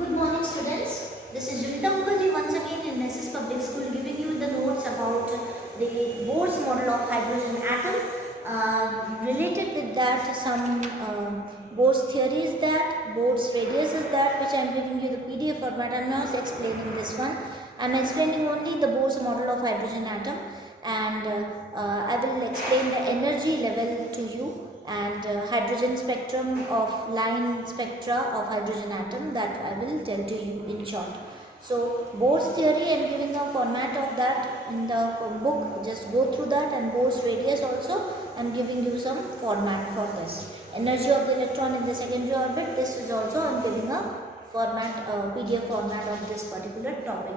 Good morning, students. This is Junita Mukherjee once again in SS Public School, giving you the notes about the Bohr's model of hydrogen atom. Related with that, some Bohr's theory is that, Bohr's radius is that, which I am giving you the PDF format. I am not explaining this one. I am explaining only the Bohr's model of hydrogen atom, and I will explain the energy level to you, and hydrogen spectrum of line spectra of hydrogen atom, that I will tell to you in short. So Bohr's theory, I am giving a format of that in the book, just go through that, and Bohr's radius also I am giving you some format for this. Energy of the electron in the secondary orbit, this is also I am giving a format, PDF format of this particular topic.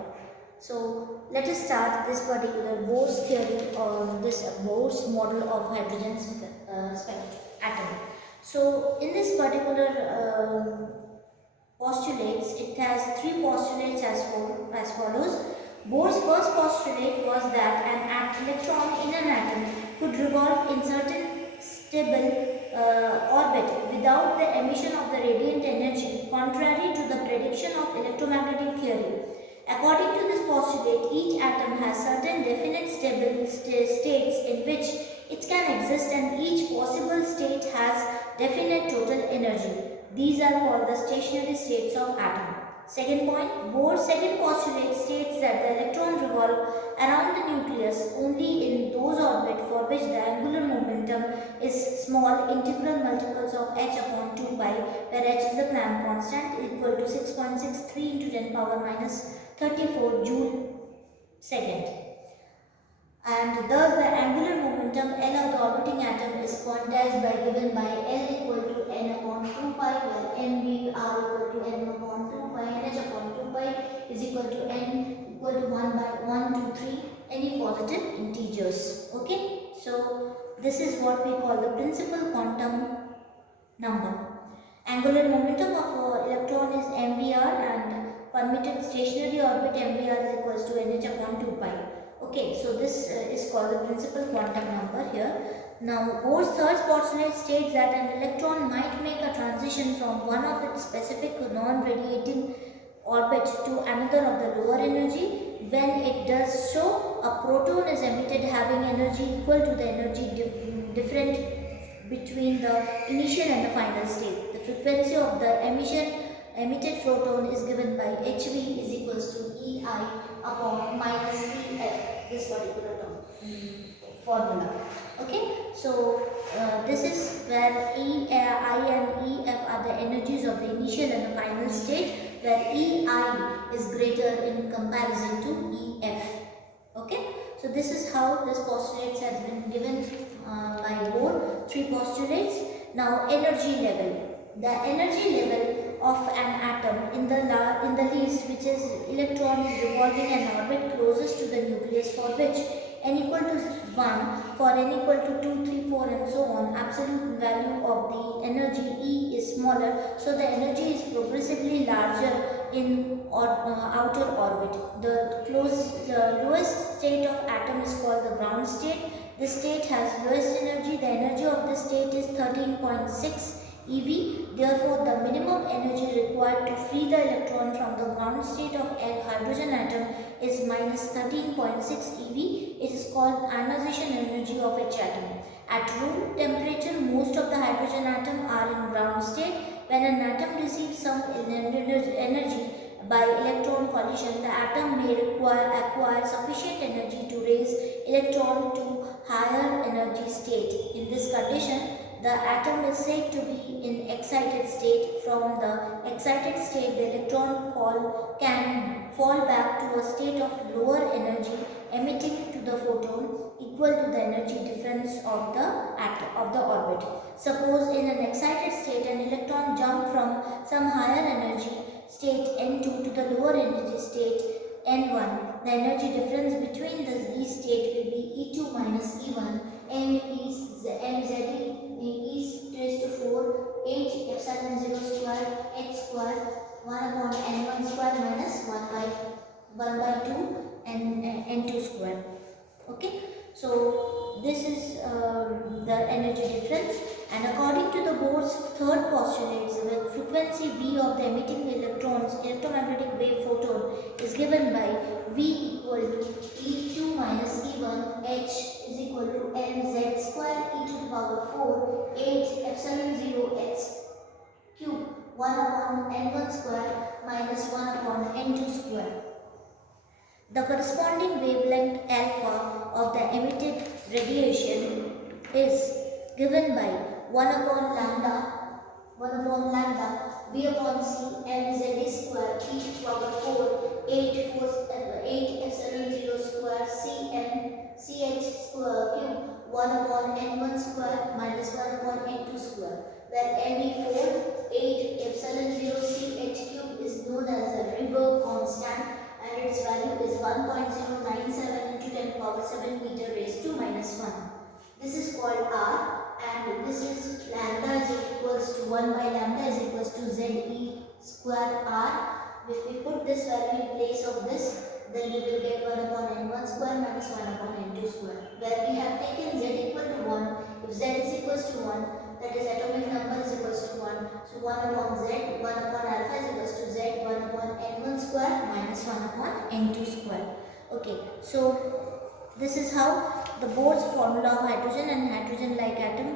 So let us start this particular Bohr's theory, or this Bohr's model of hydrogen atom. So in this particular postulates, it has three postulates as follows. Bohr's first postulate was that an electron in an atom could revolve in certain stable orbit without the emission of the radiant energy, contrary to the prediction of electromagnetic theory. According to this postulate, each atom has certain definite stable states in which it can exist, and each possible state has definite total energy. These are called the stationary states of atom. Second point, Bohr's second postulate states that the electron revolve around the nucleus only in those orbits for which the angular momentum is small integral multiples of h upon 2 pi, where h is the Planck constant, equal to 6.63 into 10 power minus 34 joule second. And thus the angular momentum L of the orbiting atom is quantized by given by L equal to n upon 2 pi, where n be r equal to n upon 2 pi, and h upon 2 pi is equal to n equal to 1 by 1, 2, 3, any positive integers. Okay, so this is what we call the principal quantum number. Angular momentum of electron is mvr, and permitted stationary orbit mvr is equals to nh upon 2 pi. Okay, so this is called the principal quantum number here. Now, Bohr's third postulate states that an electron might make a transition from one of its specific non-radiating orbit to another of the lower energy. When it does so, a proton is emitted having energy equal to the energy different between the initial and the final state. The frequency of the emitted photon is given by hv is equals to ei upon minus ef, this particular term, formula. Okay, so this is where I and ef are the energies of the initial and the final state, where ei is greater in comparison to ef. Okay, so this is how this postulates has been given by Bohr, three postulates. Now, energy level. The energy level of an atom in the least, which is electron, is revolving an orbit closest to the nucleus, for which n equal to 1, for n equal to 2, 3, 4 and so on, absolute value of the energy E is smaller, so the energy is progressively larger in outer orbit. The lowest state of atom is called the ground state. This state has lowest energy. The energy of this state is 13.6 eV. Therefore, the minimum energy required to free the electron from the ground state of a hydrogen atom is minus 13.6 eV. It is called ionization energy of H atom. At room temperature, most of the hydrogen atom are in ground state. When an atom receives some energy by electron collision, the atom may acquire sufficient energy to raise electron to higher energy state. In this condition, the atom is said to be in excited state. From the excited state, the electron can fall back to a state of lower energy, emitting to the photon equal to the energy difference of the orbit. Suppose in an excited state, an electron jump from some higher energy state n2 to the lower energy state n1. The energy difference between these states will be E2 minus E1. M is raised to 4 h epsilon 0 square h square 1 upon n1 square minus 1 by 2 and n2 square. Okay, so this is the energy difference, and according to the Bohr's third postulate, the frequency frequency V of the emitting electrons electromagnetic wave photon is given by V equal to E2 minus E1 H is equal to mz square e to the power 4 8 epsilon 0 x cube 1 upon n1 square minus 1 upon n2 square. The corresponding wavelength alpha of the emitted radiation is given by 1 upon lambda V upon C mz square e to the power 4 8 epsilon 0 square ch square cube 1 upon n1 square minus 1 upon n2 square, where m4 8 epsilon 0 ch cube is known as the Ribot constant and its value is 1.097 into 10 power 7 meter raised to minus 1. This is called R, and this is lambda is equals to 1 by lambda is equals to ze square R. If we put this value in place of this, then we will get 1 upon n1 square minus 1 upon n2 square, where we have taken z equal to 1. If z is equals to 1, that is atomic number is equals to 1. So 1 upon z, 1 upon alpha is equals to z, 1 upon n1 square minus 1 upon n2 square. Okay, so this is how the Bohr's formula of hydrogen and hydrogen-like atom,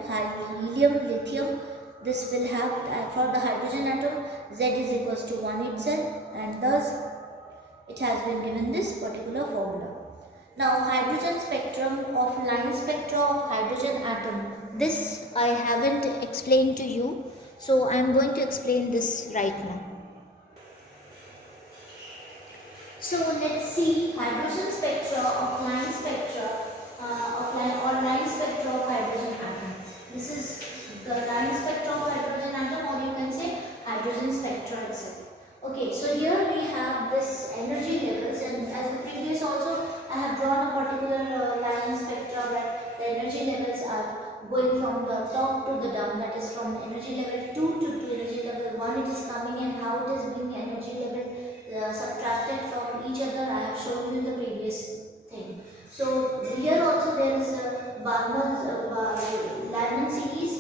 helium, lithium, this will have for the hydrogen atom Z is equals to 1 itself, and thus it has been given this particular formula. Now hydrogen spectrum of line spectra of hydrogen atom. This I haven't explained to you, so I am going to explain this right now. So let's see hydrogen spectra of line spectra line spectra of hydrogen atom. This is the line spectra of hydrogen atom, or you can say hydrogen spectra itself. Okay, so here we have this energy levels, and as the previous also I have drawn a particular line spectra where the energy levels are going from the top to the down, that is from energy level 2 to energy level 1 it is coming, and how it is being energy level subtracted from each other I have shown you in the previous thing. So here also there is a Lyman series,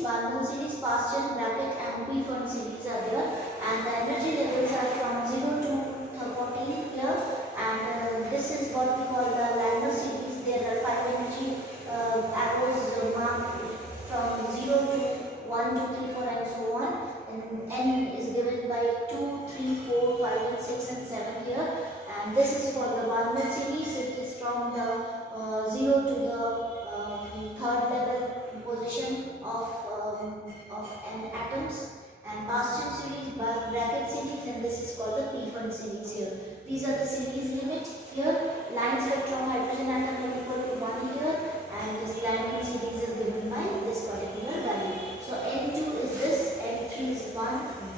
Paschen bracket and P-Fund series are there, and the energy levels are from 0 to 14 here, and this is what we call the Lyman series. There are 5 energy arrows marked from 0 to 1, 2, 3, 4 and so on, and n is given by 2, 3, 4, 5 and 6 and 7 here, and this is for the Lyman series. It is from the 0 to the third level position of an atoms, and Paschen series, bracket series, and this is called the P-Fund series here. These are the series limit here. Line spectrum of hydrogen atom is equal to 1 here, and this Lyman series is given by this particular value. So N2 is this, N3 is 1,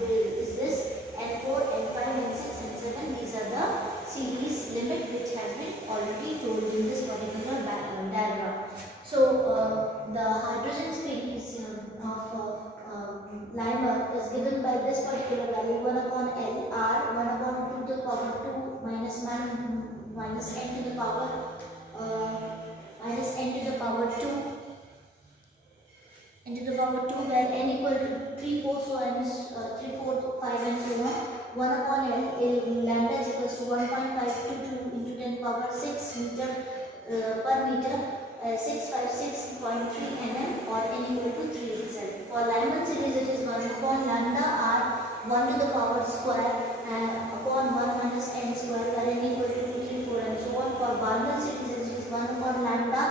is this, N4, N5, N6, N7. These are the series limit which has been already told in this particular diagram. So the hydrogen series of Lyman is given by this particular value 1 upon L R, 1 upon 2 to the power 2 minus n to the power minus n to the power 2 into the power 2, where n equal to 3, 4, so n is 3, 4, 5 and so on. 1 upon L, lambda is equals to 1.522 into 10 power 6 meter per meter, 656.3 mm, or n equal to 3 itself. For Lyman series it is 1 upon lambda r 1 to the power square and upon 1 minus n square, where n equal to 2, 3, 4 and so on. For Barnum series it is 1 upon lambda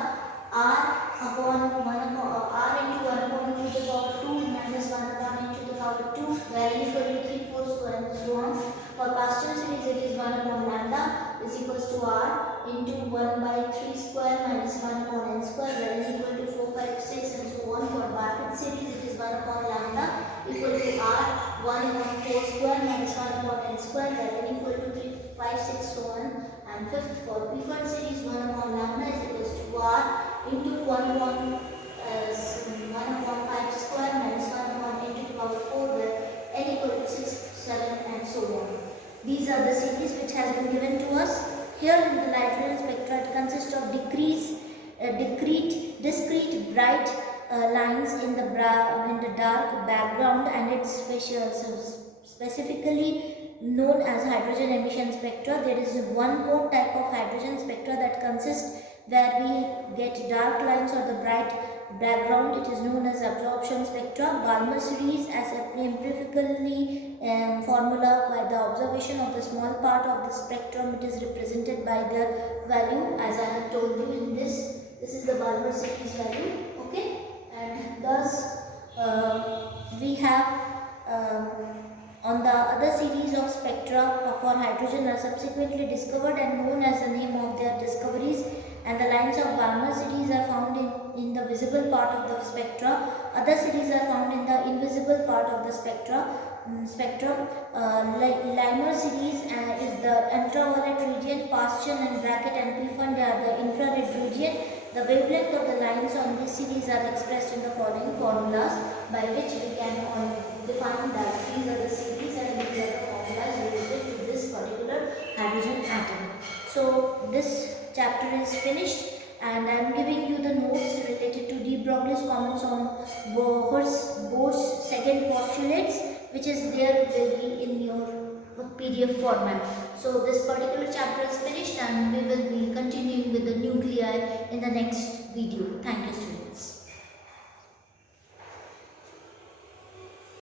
r upon 1 upon r into 1 upon 2 to the power 2 minus 1 upon n to the power 2, where n equal to 3, 4 square and so on. For Paschen series it is 1 upon lambda is equals to r into 1 by 3 square minus 1 upon n square, where n equal to 4, 5, 6 and so on. For Barnum series it is 1 upon lambda equal to r 1 upon 4 square minus 1 upon n square, where n equal to 3, 5, 6 so on. And fifth, for P-Fund series 1 upon lambda is equals to r into 1 upon 5 square minus 1 upon n to the power 4, where n equal to 6, 7 and so on. These are the series which has been given to us. Here in the hydrogen spectra it consists of discrete bright lines in the dark background, and its specifically known as hydrogen emission spectra. There is one more type of hydrogen spectra that consists where we get dark lines or the bright background. It is known as absorption spectra. Balmer series as empirically formula by the observation of the small part of the spectrum. It is represented by the value as I have told you in this. This is the Balmer series value. Okay, and thus we have on the other series of spectra for hydrogen are subsequently discovered and known as the name of their discoveries, and the lines of Balmer series are found in the visible part of the spectra. Other series are found in the invisible part of the spectrum. Limer series is the ultraviolet region, Paschen and bracket and Pfund are the infrared region. The wavelength of the lines on this series are expressed in the following formulas, by which we can define that these are the series and these are the formulas related to this particular hydrogen atom. So this chapter is finished, and I am giving you the notes related to de Broglie's comments on Bohr's second postulates, which is there will be in your PDF format. So this particular chapter is finished, and we will be continuing with the nuclei in the next video. Thank you, students.